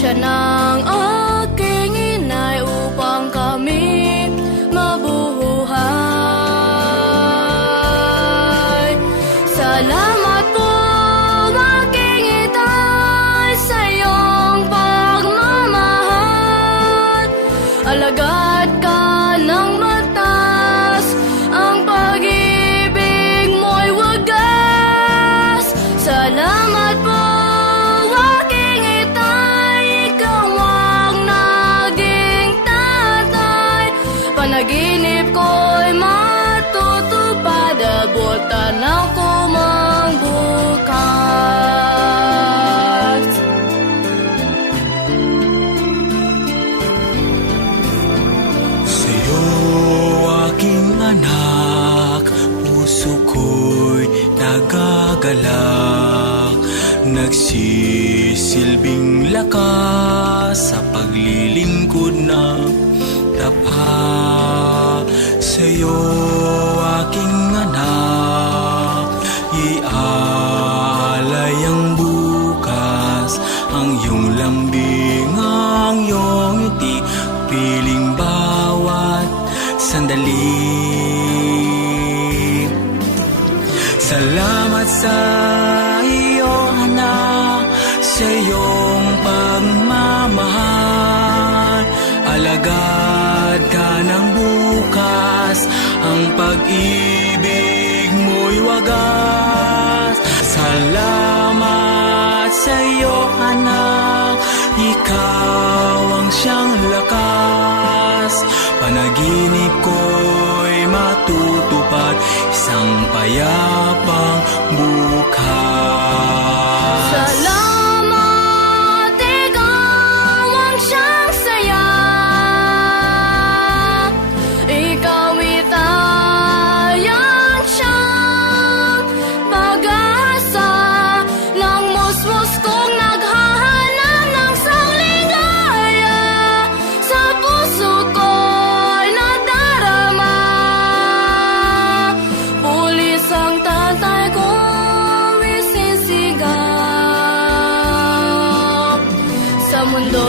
Siya ng aking inay upang kami mabuhay. Salamat po aking itay sa iyong pagmamahal. Alagad ka ng matas, ang pag-ibig mo'y wagas. Salamat po aking itay, ikaw ang naging tatay. Panaginip ko'y matutupad, abutan ako mang bukas. Sa'yo aking anak, puso ko'y nagagalak. Nagsisilbing lakas sa paglilingkod na tapa. Sa'yo aking anak, ialay ang bukas, ang iyong lambing, ang iyong ngiti, piling bawat sandali. Salamat sa iyo, anak, sa iyong pagmamahal. Alagad ka ng bukas, ang pag-ibig mo'y wagas. Salamat sa iyo, anak, ikaw ang siyang lakas. Panaginip ko'y matutupad, isang payapang bukas. Salamat, ikaw ang siyang saya. Ikaw itay ang siyang pag-asa ng musmus kong naghahanap ng sangligaya. Sa puso ko'y nadarama, pulis ang tatay kong isisigaw. Sa mundo